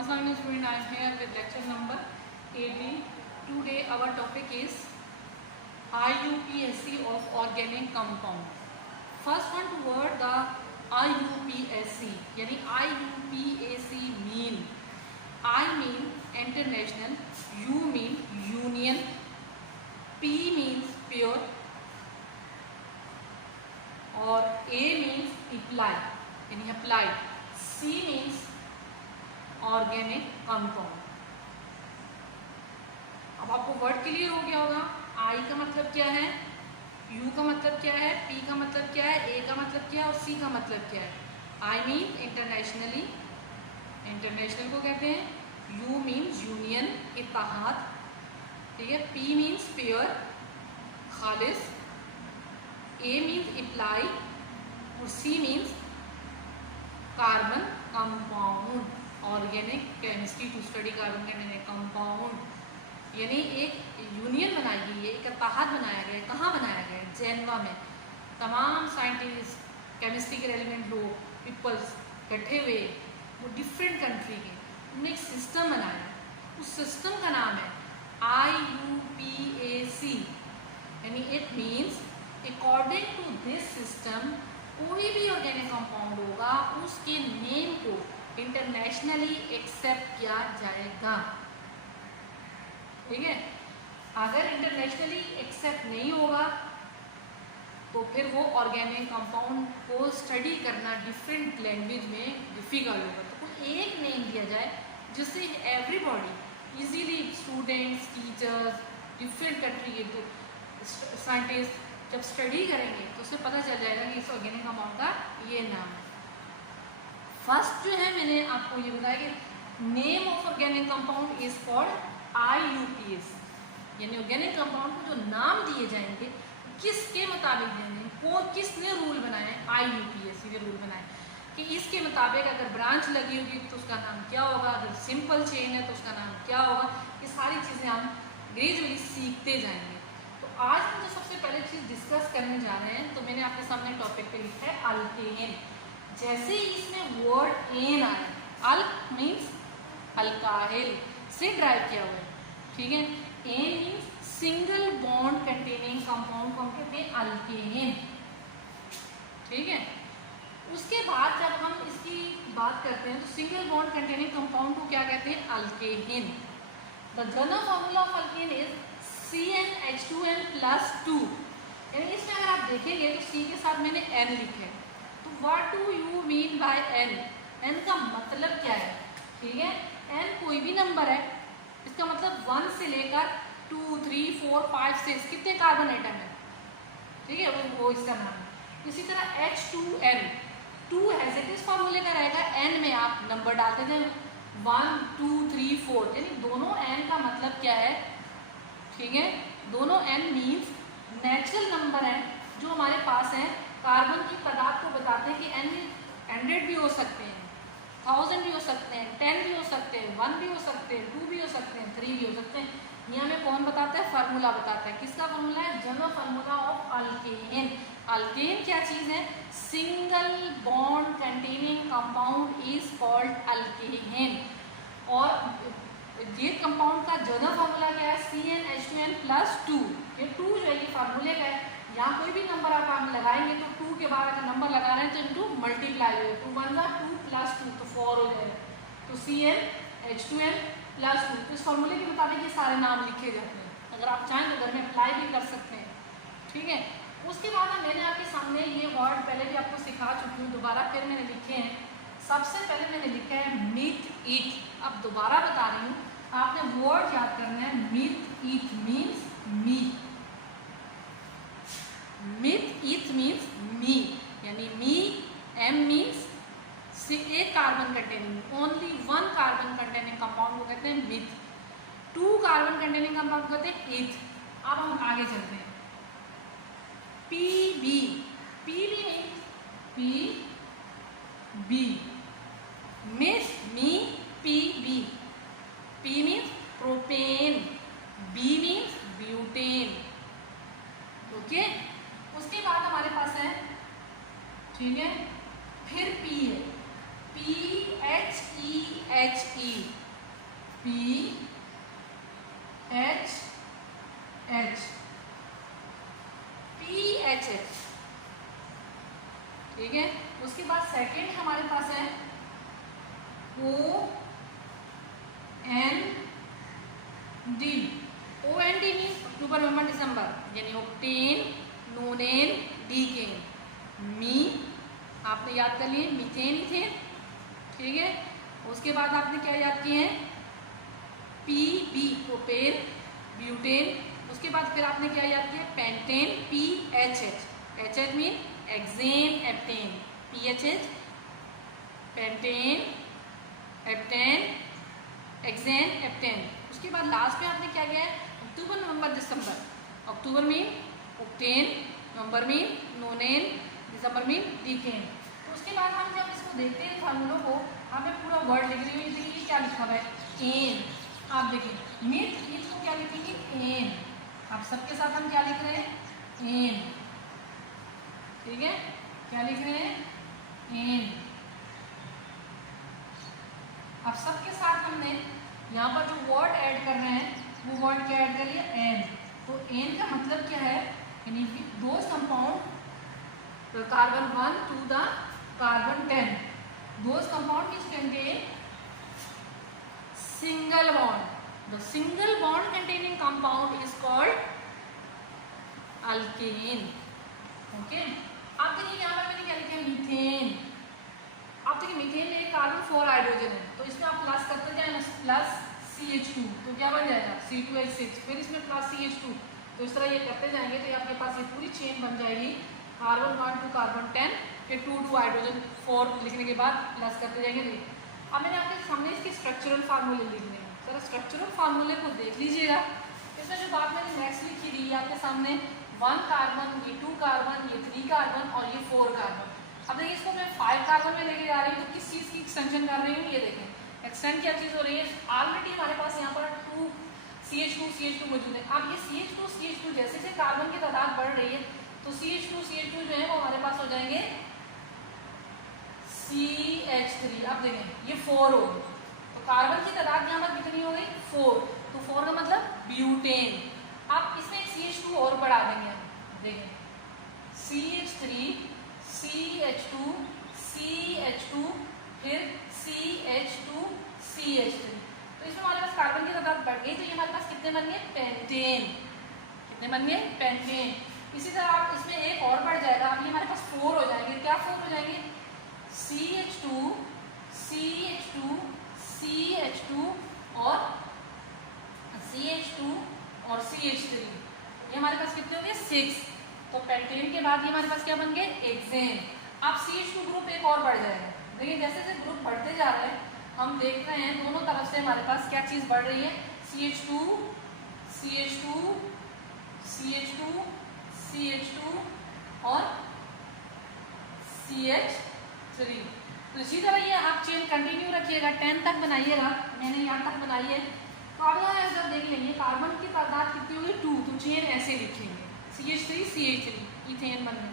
Assalamualaikum student, I am here with lecture number 18. Today our topic is IUPAC of organic compound. First one word the IUPAC यानी IUPAC mean. I mean international, U mean union, P means pure और A means apply यानी applied, C means organic compound. अब आपको word clear हो गया होगा. आई का मतलब क्या है, यू का मतलब क्या है, पी का मतलब क्या है, ए का मतलब क्या है और सी का मतलब क्या है. आई मीन इंटरनेशनली, इंटरनेशनल को कहते हैं. यू मीन्स यूनियन, इत्तेहाद. ठीक है. पी मीन्स प्योर, खालिस. ए मीन्स अप्लाई और C means carbon compound. Organic chemistry to study carbon cationic compound यानी एक यूनियन बनाई गई है, एक इत्तेहाद बनाया गया है. कहाँ बनाया गया है? जेनेवा में. तमाम साइंटिस्ट, केमिस्ट्री के रेलिवेंट लोग, पीपल्स इकट्ठे हुए, वो डिफरेंट कंट्री के, उन्होंने एक सिस्टम बनाया. उस सिस्टम का नाम है IUPAC यानी it means according to this system कोई भी ऑर्गेनिक कंपाउंड होगा उसके नेम को इंटरनेशनली एक्सेप्ट किया जाएगा. ठीक है. अगर इंटरनेशनली एक्सेप्ट नहीं होगा तो फिर वो ऑर्गेनिक कंपाउंड को स्टडी करना डिफरेंट लैंग्वेज में डिफिकल्ट होगा. तो कोई एक नेम दिया जाए जिससे everybody easily, students, teachers, different country के साइंटिस्ट जब स्टडी करेंगे तो उससे पता चल जाएगा कि इस ऑर्गेनिक कंपाउंड का ये नाम है. फर्स्ट जो है मैंने आपको ये बताया कि name of organic compound is called IUPAC यानी ऑर्गेनिक कंपाउंड को जो नाम दिए जाएंगे किसके मुताबिक देंगे, वो किसने रूल बनाए? IUPAC ने रूल बनाए कि इसके मुताबिक अगर ब्रांच लगी होगी तो उसका नाम क्या होगा, अगर सिंपल चेन है तो उसका नाम क्या होगा. ये सारी चीज़ें हम ग्रेजुअली सीखते जाएंगे. तो आज हम जो सबसे पहले चीज़ डिस्कस करने जा रहे हैं तो मैंने आपके सामने टॉपिक पे लिखा है अल्केन. जैसे ही इसमें वर्ड एन आए, अल्क मीन्स अल्काइल से ड्राइव किया हुआ है. ठीक है. N means single bond containing compound को हम कहते हैं अल्केन. ठीक है. उसके बाद जब हम इसकी बात करते हैं तो सिंगल बॉन्ड कंटेनिंग कंपाउंड को क्या कहते हैं? Alkane. The general formula of alkane is CnH2n+2 यानी इसमें अगर आप देखेंगे तो C के साथ मैंने N लिखे है. तो what do you mean by N? N का मतलब क्या है? ठीक है. N कोई भी नंबर है, इसका मतलब 1 से लेकर 2, 3, 4, 5, 6 कितने कार्बन एटम है. ठीक है. वो इसका नाम है. इसी तरह H2n 2 एज इट इज फॉर्मूले का रहेगा. N में आप नंबर डालते थे 1, 2, 3, 4 यानी दोनों N का मतलब क्या है? ठीक है. दोनों N मीन्स नेचुरल नंबर है जो हमारे पास है. कार्बन की तादाद को बताते हैं कि N 100 भी हो सकते हैं, 1000 भी हो सकते हैं, 10 भी हो सकते हैं, 1 भी हो सकते हैं, 2 भी हो सकते हैं, 3 भी हो सकते हैं. ये हमें कौन बताता है? फार्मूला बताता है. किसका फार्मूला है? General formula of alkane. Alkane क्या चीज़ है? Single bond containing compound is called alkane. और ये कंपाउंड का जनरल फार्मूला क्या है? CnH2n+2. ये 2 जो है ये फार्मूले का है. यहाँ कोई भी नंबर आप लगाएंगे तो 2 के बाद अगर नंबर लगा रहे हैं तो इनटू मल्टीप्लाई हो जाएगा. 2 1 2 + 2 तो 4 हो जाएगा. तो CnH2n+2. तो इस फॉर्मूले के मुताबिक ये सारे नाम लिखे जाते हैं. अगर आप चाहें तो घर में अप्लाई भी कर सकते हैं. ठीक है. उसके बाद मैंने आपके सामने ये वर्ड पहले भी आपको सिखा चुकी हूँ, दोबारा फिर मैंने लिखे हैं. सबसे पहले मैंने लिखा है मीट ईट. अब दोबारा बता रही हूँ, आपने वर्ड याद करना है. मीट ईट मीन्स मी. मीट ईट मीन्स मी यानी मी. एम मीन्स एक carbon containing, only 1 carbon containing compound को कहते हैं मीट. 2 कार्बन कंटेनिंग कंपाउंड को कहते हैं ईट. अब हम आगे चलते हैं. PB. PB means PB means मी. PB. P means propane, B means butane. Okay. उसके बाद हमारे पास है, ठीक है, फिर P है. PHEHE, PHH, ठीक है। उसके बाद सेकंड हमारे पास है OND, OND मीन अक्टूबर नवंबर दिसंबर, यानी ऑक्टेन, नोनेन, डीकेन। मी आपने याद कर लिए, मीथेन, इथेन, ठीक है। उसके बाद आपने क्या याद किए हैं, PB, प्रोपेन, ब्यूटेन। उसके बाद फिर आपने क्या याद किया, pentane, PHH, HH mean hexane, heptane, PHH, pentane, heptane, hexane, heptane. उसके बाद लास्ट में आपने क्या किया है, October November December, October mean octane, November mean nonane, December mean decane. तो उसके बाद हम जब इसको देखते हैं फार्मूलों को, हमें पूरा वर्ड लिख रही हूँ, देखिए क्या लिखा हुआ है, एन। आप देखिए मीट को क्या लिखेंगे, एन। आप सबके साथ हम क्या लिख रहे हैं, एन, ठीक है। क्या लिख रहे हैं, एन। अब सबके साथ हमने यहाँ पर जो वर्ड ऐड कर रहे हैं वो वर्ड क्या ऐड कर लिया, एन। तो एन का मतलब क्या है, यानी those compound carbon 1 to the carbon 10, those compound which contain single bond, the single bond containing compound is called alkane, okay। आप देखिए यहाँ पर मैंने क्या लिखा है, मीथेन। आप देखिए मीथेन में कार्बन 4 हाइड्रोजन है, तो इसमें आप प्लस करते जाए प्लस CH2, तो क्या बन जाएगा, C2H6, फिर इसमें प्लस CH2, तो इस तरह ये करते जाएंगे तो आपके पास ये पूरी चेन बन जाएगी, कार्बन 1 to कार्बन 10, फिर 2 to हाइड्रोजन 4 लिखने के बाद प्लस करते जाएंगे। अब मैंने आपके सामने इसके स्ट्रक्चरल फार्मूले लिखने हैं, जरा स्ट्रक्चरल फार्मूले को देख लीजिएगा। इसमें जो बात मैंने नेक्स्ट लिखी थी आपके सामने, 1 कार्बन, ये 2 कार्बन, ये 3 कार्बन और ये 4 कार्बन। अब देखिए इसको मैं 5 कार्बन में लेके जा रही हूँ, तो किस चीज़ की एक्सटेंशन कर रही हूँ, ये देखें एक्सटेंड क्या चीज़ हो रही है, ऑलरेडी हमारे पास यहाँ पर 2 CH2 मौजूद है। अब ये CH2 जैसे जैसे कार्बन की तादाद बढ़ रही है, तो CH2 जो है वो हमारे पास हो जाएंगे CH3। अब देखें ये 4 हो गई, तो कार्बन की तादाद यहाँ पर कितनी हो गई, 4, तो 4 का मतलब ब्यूटेन। अब इसमें एक CH2 और बढ़ा देंगे हम, देखें CH3, CH2, CH2, फिर CH2, CH3, तो इसमें हमारे पास कार्बन की तादाद बढ़ गई, तो ये हमारे पास कितने बन गए, पेंटेन। कितने बन गए, पेंटेन। इसी तरह आप इसमें एक और बढ़ जाएगा, अब ये हमारे पास 4 हो जाएंगे। क्या 4 हो जाएंगे, CH2, CH2, CH2 और CH2 और CH3, ये हमारे पास कितने हो गए, 6। तो पेंटेन के बाद ये हमारे पास क्या बन गए, एक्सेन। अब CH2 ग्रुप एक और बढ़ जाएगा। देखिए जैसे जैसे ग्रुप बढ़ते जा रहे हैं हम देख रहे हैं दोनों तरफ से हमारे पास क्या चीज़ बढ़ रही है, CH2, CH2, CH2, CH2 और CH3। तो इसी तरह ये आप चेन कंटिन्यू रखिएगा, 10 तक बनाइएगा, मैंने यहाँ तक बनाई है। तो अब यहाँ जब देख लेंगे कार्बन की तादाद कितनी होगी, 2, तो चेन ऐसे लिखेंगे, CH3 CH3, इथेन बन गया,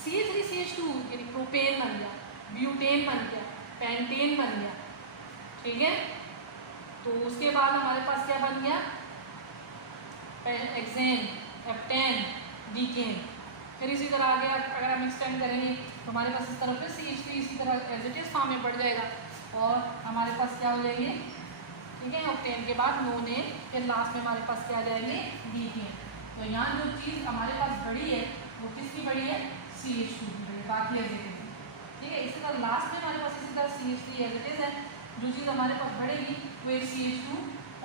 CH3 CH2 यानी प्रोपेन बन गया, ब्यूटेन बन गया, पेंटेन बन गया, ठीक है। तो उसके बाद हमारे पास क्या बन गया, एक्सेन, एप्टेन, डीकेन। फिर इसी तरह आगे अगर हम एक्सटेंड करेंगे तो हमारे पास इस तरफ पे CH3 इसी तरह एज इट इज फॉर्म में बढ़ जाएगा और हमारे पास क्या हो जाएंगे, ठीक है, ऑक्टेन के बाद नोनेन, फिर लास्ट में हमारे पास क्या आ जाएंगे, डीकेन। तो यहाँ जो चीज़ हमारे पास बढ़ी है वो किसकी बढ़ी है, CH2 की बढ़ी, बाकी एज इट इज, ठीक है। इसी तरह लास्ट में हमारे पास इसी तरह CH3 एज इट इज है, जो चीज़ हमारे पास बढ़ेगी वो एक CH2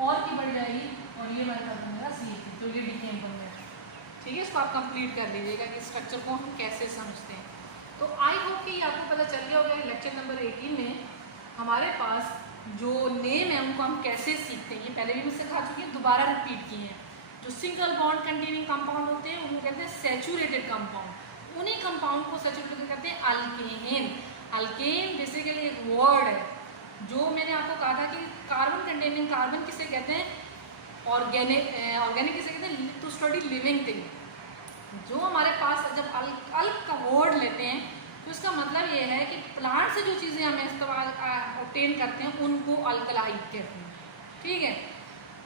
और की बढ़ जाएगी और ये हमारे पास बनेगा CH3, तो ये डीकेन बन गया, ठीक है। इसको आप कंप्लीट कर लीजिएगा कि स्ट्रक्चर को हम कैसे समझते हैं। तो आई होप कि आपको पता चल गया होगा लेक्चर नंबर 18 में हमारे पास जो नेम है उनको हम कैसे सीखते हैं। ये पहले भी मैं सिखा चुकी हूँ, दोबारा रिपीट की है। जो सिंगल बॉन्ड कंटेनिंग कंपाउंड होते हैं उनको कहते हैं सैचुरेटेड कंपाउंड, उन्हीं कंपाउंड को सैचुरेटेड कहते हैं अल्केन। अल्केन बेसिकली एक वर्ड है, जो मैंने आपको कहा था कि कार्बन कंटेनिंग, कार्बन किसे कहते हैं, ऑर्गेनिक किसे कहते हैं, टू स्टडी लिविंग थिंग। जो हमारे पास जब अल्क का वर्ड लेते हैं तो इसका मतलब ये है कि प्लांट से जो चीज़ें हमें इस्तेमाल ऑब्टेन करते हैं उनको अल्कलाइड कहते हैं, ठीक है।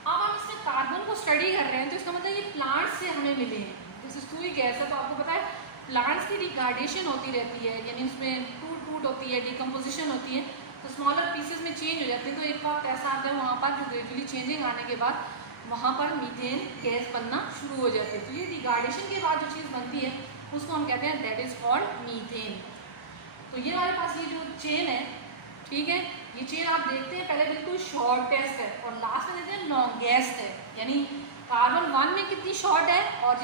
अब हम इसमें कार्बन को स्टडी कर रहे हैं तो इसका मतलब ये प्लांट से हमें मिले हैं। जैसे सुई गैस है तो आपको पता है प्लांट्स की डिग्रेडेशन होती रहती है, यानी उसमें टूट होती है, डिकम्पोजिशन होती है, तो स्मॉलर पीसेस में चेंज हो जाते हैं। तो एक वक्त ऐसा आता है वहाँ पर जो ग्रेजुअली चेंजिंग आने के बाद वहाँ पर मीथेन गैस बनना शुरू हो जाती है। तो ये डिग्रेडेशन के बाद जो चीज़ बनती है उसको हम कहते हैं दैट इज़ कॉल्ड मीथेन। तो ये हमारे पास ये जो चेन है, ठीक है, ये चेन आप देखते हैं पहले बिल्कुल शॉर्टेस्ट है और लास्ट में देखते हैं लॉन्गेस्ट है, यानी कार्बन 1 में कितनी शॉर्ट है और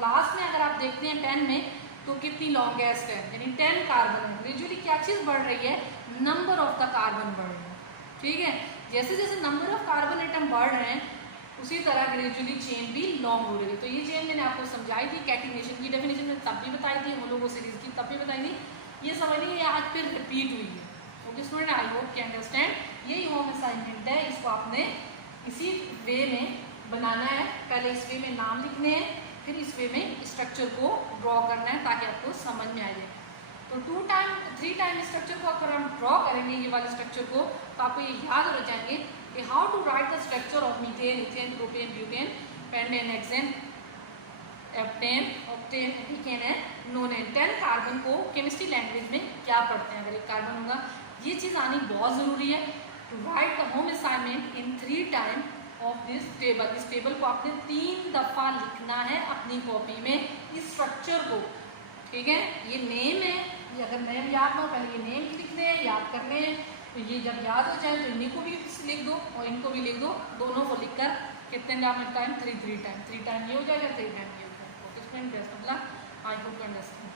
लास्ट में अगर आप देखते हैं 10 में तो कितनी लॉन्गेस्ट है, यानी 10 कार्बन है। ग्रेजुअली क्या चीज़ बढ़ रही है, नंबर ऑफ द कार्बन बढ़ रहा है, ठीक है। जैसे जैसे नंबर ऑफ कार्बन एटम बढ़ रहे हैं उसी तरह ग्रेजुअली चेन भी लॉन्ग हो रही है। तो ये चेन मैंने आपको समझाई थी, कैटिनेशन की डेफिनेशन मैंने तब भी बताई थी, होमोलोगो सीरीज की तब भी बताई थी, ये समझिए ये आज फिर रिपीट हुई है। ओके स्टूडेंट, आई होप कि अंडरस्टैंड। यही होम असाइनमेंट है, इसको आपने इसी वे में बनाना है। पहले इस वे में नाम लिखने हैं, फिर इस वे में स्ट्रक्चर को ड्रॉ करना है ताकि आपको समझ में आ जाए। तो 2 टाइम 3 टाइम स्ट्रक्चर को अगर हम ड्रॉ करेंगे ये वाले स्ट्रक्चर को तो आपको ये याद हो जाएंगे कि how to write the structure of methane, ethane, propane, butane, pentane, hexane, heptane, octane, alkane है, नोनेन। 10 कार्बन को केमिस्ट्री लैंग्वेज में क्या पढ़ते हैं, अगर एक कार्बन होगा, ये चीज़ आनी बहुत ज़रूरी है। To write the home assignment in 3 time of this table, इस टेबल को आपने 3 दफ़ा लिखना है अपनी कॉपी में, इस स्ट्रक्चर को, ठीक है। ये नेम है, ये अगर नेम याद ना हो पहले ये नेम लिखने हैं, याद करने हैं, तो ये जब याद हो जाए तो इन्हीं को भी लिख दो और इनको भी लिख दो, दोनों को लिखकर कितने टाइम 3 टाइम ये हो जाएगा, 3 टाइम ये हो जाएगा। Best of luck, I hope you understand.